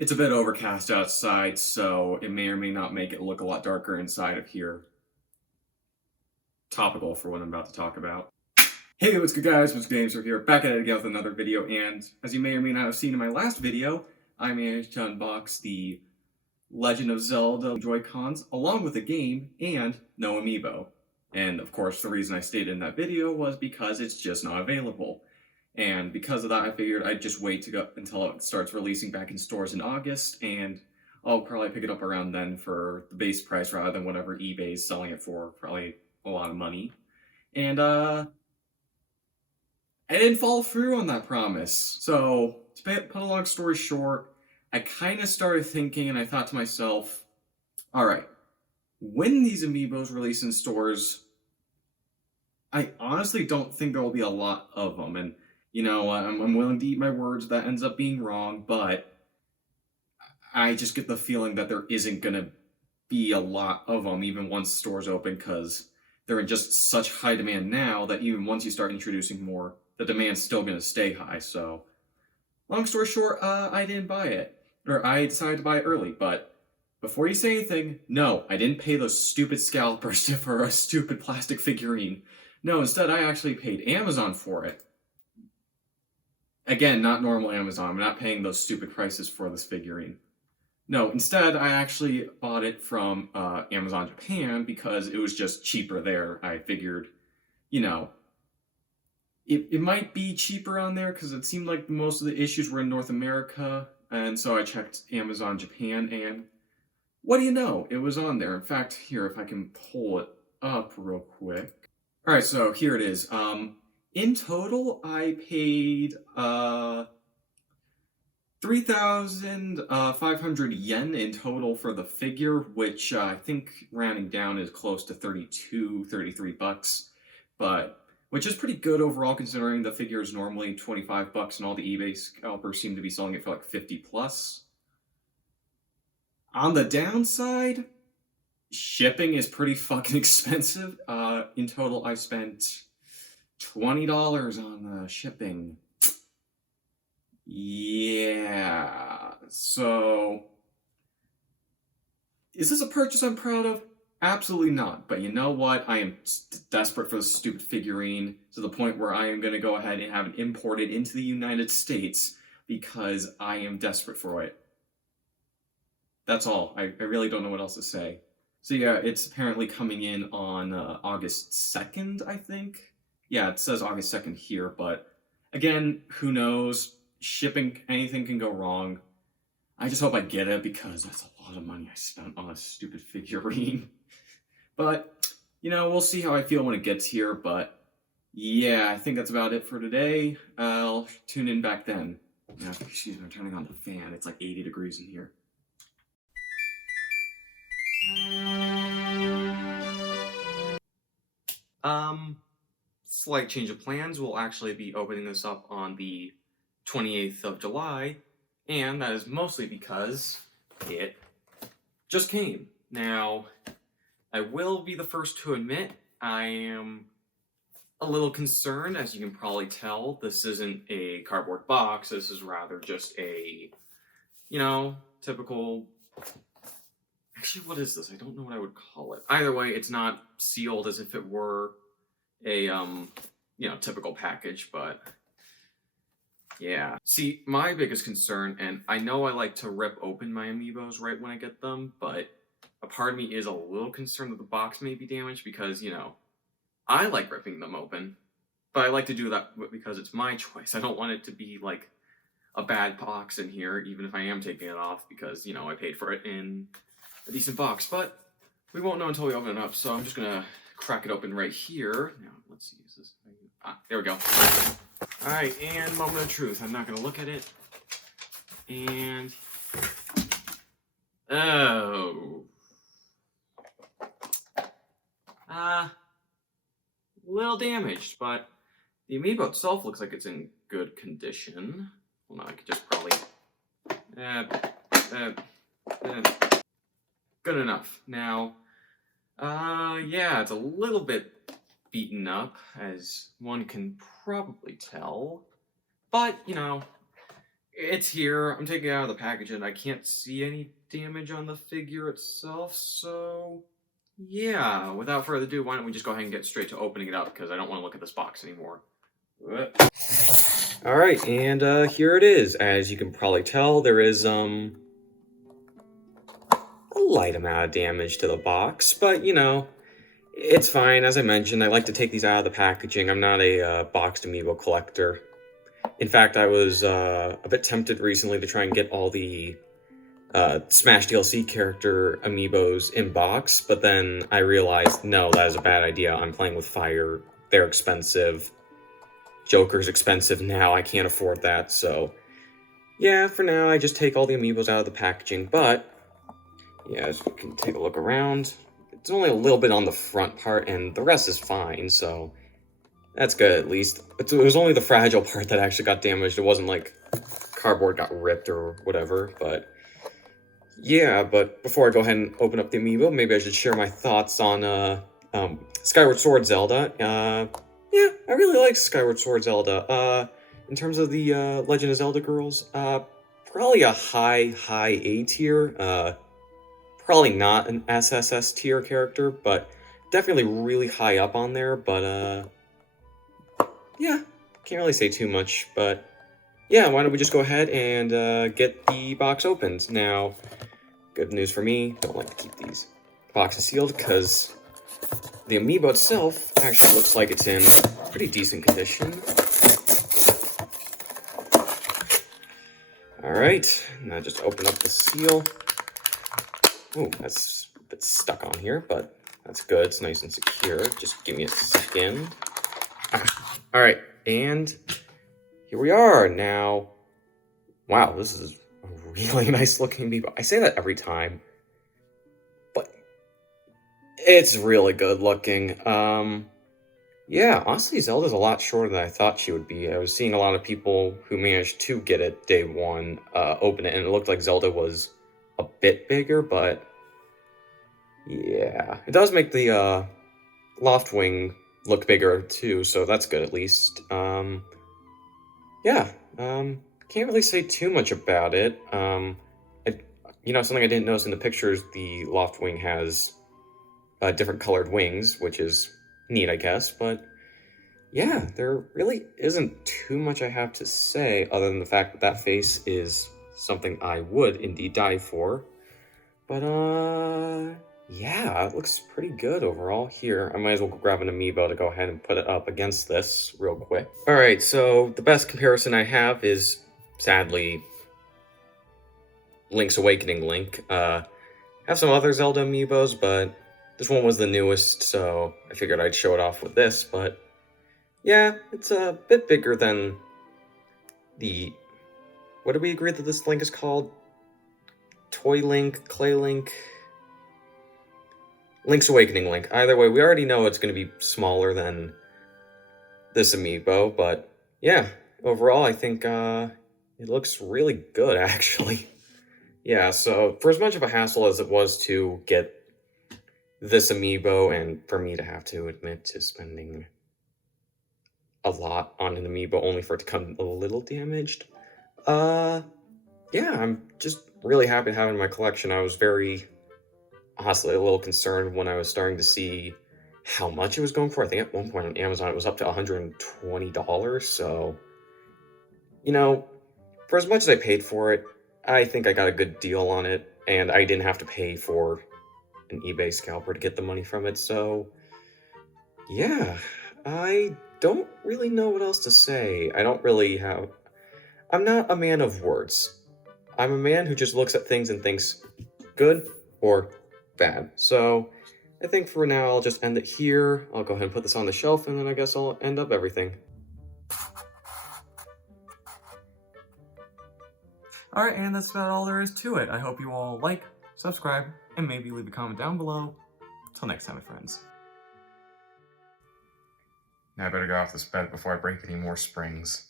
It's a bit overcast outside, so it may or may not make it look a lot darker inside of here. Topical for what I'm about to talk about. Hey, what's good guys? What's Games are here, back at it again with another video, and as you may or may not have seen in my last video, I managed to unbox the Legend of Zelda Joy-Cons, along with the game, and no Amiibo. And of course, the reason I stated in that video was because it's just not available. And because of that, I figured I'd just wait to go until it starts releasing back in stores in August, and I'll probably pick it up around then for the base price rather than whatever eBay's selling it for, probably a lot of money. And I didn't follow through on that promise. So, to put a long story short, I kind of started thinking and I thought to myself, alright, when these Amiibos release in stores, I honestly don't think there will be a lot of them. And, you know, I'm willing to eat my words, that ends up being wrong, but I just get the feeling that there isn't going to be a lot of them even once stores open, because they're in just such high demand now that even once you start introducing more, the demand's still going to stay high. So, long story short, I didn't buy it. Or I decided to buy it early, but before you say anything, no, I didn't pay those stupid scalpers for a stupid plastic figurine. No, instead I actually paid Amazon for it. Again, not normal Amazon. I'm not paying those stupid prices for this figurine. No, instead I actually bought it from Amazon Japan because it was just cheaper there. I figured, you know, it might be cheaper on there because it seemed like most of the issues were in North America. And so I checked Amazon Japan, and what do you know? It was on there. In fact, here, if I can pull it up real quick. All right, so here it is. In total, I paid 3,500 yen in total for the figure, which I think rounding down is close to 33 bucks, but which is pretty good overall considering the figure is normally 25 bucks and all the eBay scalpers seem to be selling it for like 50 plus. On the downside, shipping is pretty fucking expensive. In total, I spent $20 on shipping. Yeah, so is this a purchase I'm proud of? Absolutely not. But you know what? I am desperate for this stupid figurine to the point where I am going to go ahead and have it imported into the United States because I am desperate for it. That's all. I really don't know what else to say. So yeah, it's apparently coming in on August 2nd, I think. Yeah, it says August 2nd here, but again, who knows? Shipping, anything can go wrong. I just hope I get it because that's a lot of money I spent on a stupid figurine. But, you know, we'll see how I feel when it gets here, but yeah, I think that's about it for today. I'll tune in back then. Now, excuse me, I'm turning on the fan. It's like 80 degrees in here. Slight change of plans. We'll actually be opening this up on the 28th of July, and that is mostly because it just came. Now, I will be the first to admit, I am a little concerned. As you can probably tell, this isn't a cardboard box. This is rather just a, you know, typical... Actually, what is this? I don't know what I would call it. Either way, it's not sealed as if it were a, you know, typical package, but... yeah. See, my biggest concern, and I know I like to rip open my Amiibos right when I get them, but a part of me is a little concerned that the box may be damaged because, you know, I like ripping them open, but I like to do that because it's my choice. I don't want it to be, like, a bad box in here, even if I am taking it off because, you know, I paid for it in a decent box, but we won't know until we open it up, so I'm just gonna crack it open right here. Now, let's see, is this... there we go. Alright, and moment of truth. I'm not going to look at it. And... oh. Little damaged, but the Amiibo itself looks like it's in good condition. Well, no, I could just probably... good enough. Now, yeah, it's a little bit beaten up, as one can probably tell. But, you know, it's here. I'm taking it out of the package and I can't see any damage on the figure itself, so yeah, without further ado, why don't we just go ahead and get straight to opening it up, because I don't want to look at this box anymore. Alright, and here it is. As you can probably tell, there is a light amount of damage to the box, but you know, it's fine. As I mentioned, I like to take these out of the packaging. I'm not a boxed Amiibo collector. In fact, I was a bit tempted recently to try and get all the Smash DLC character Amiibos in box, but then I realized, no, that is a bad idea. I'm playing with fire. They're expensive. Joker's expensive now. I can't afford that, so yeah, for now, I just take all the Amiibos out of the packaging, but yeah, as you can take a look around, it's only a little bit on the front part, and the rest is fine, so that's good at least. It was only the fragile part that actually got damaged. It wasn't like cardboard got ripped or whatever, but yeah, but before I go ahead and open up the Amiibo, maybe I should share my thoughts on Skyward Sword Zelda. Yeah, I really like Skyward Sword Zelda. In terms of the Legend of Zelda girls, probably a high A tier. Probably not an SSS tier character, but definitely really high up on there. But yeah, can't really say too much. But yeah, why don't we just go ahead and get the box opened now? Good news for me, don't like to keep these boxes sealed because the Amiibo itself actually looks like it's in pretty decent condition. Alright, now just open up the seal. Ooh, that's a bit stuck on here, but that's good. It's nice and secure. Just give me a second. Alright, and here we are. Now, wow, this is a really nice looking Amiibo. I say that every time, but it's really good looking. Yeah, honestly, Zelda's a lot shorter than I thought she would be. I was seeing a lot of people who managed to get it day one open it, and it looked like Zelda was a bit bigger, but yeah, it does make the Loftwing look bigger too, so that's good at least. Yeah, can't really say too much about it. You know, something I didn't notice in the pictures, the Loftwing has different colored wings, which is neat, I guess, but yeah, there really isn't too much I have to say other than the fact that that face is something I would indeed die for. But yeah, it looks pretty good overall. Here, I might as well grab an Amiibo to go ahead and put it up against this real quick. Alright, so the best comparison I have is, sadly, Link's Awakening Link. I have some other Zelda Amiibos, but this one was the newest, so I figured I'd show it off with this, but yeah, it's a bit bigger than the... What did we agree that this Link is called? Toy Link? Clay Link? Link's Awakening Link. Either way, we already know it's going to be smaller than this Amiibo, but yeah, overall I think it looks really good, actually. Yeah, so for as much of a hassle as it was to get this Amiibo, and for me to have to admit to spending a lot on an Amiibo only for it to come a little damaged, yeah, I'm just really happy to have it in my collection. I was very, honestly, a little concerned when I was starting to see how much it was going for. I think at one point on Amazon it was up to $120, so, you know, for as much as I paid for it, I think I got a good deal on it, and I didn't have to pay for an eBay scalper to get the money from it, so yeah, I don't really know what else to say. I'm not a man of words. I'm a man who just looks at things and thinks good or bad. So I think for now I'll just end it here. I'll go ahead and put this on the shelf, and then I guess I'll end up everything. Alright, and that's about all there is to it. I hope you all like, subscribe, and maybe leave a comment down below. Till next time, my friends. Now I better get off this bed before I break any more springs.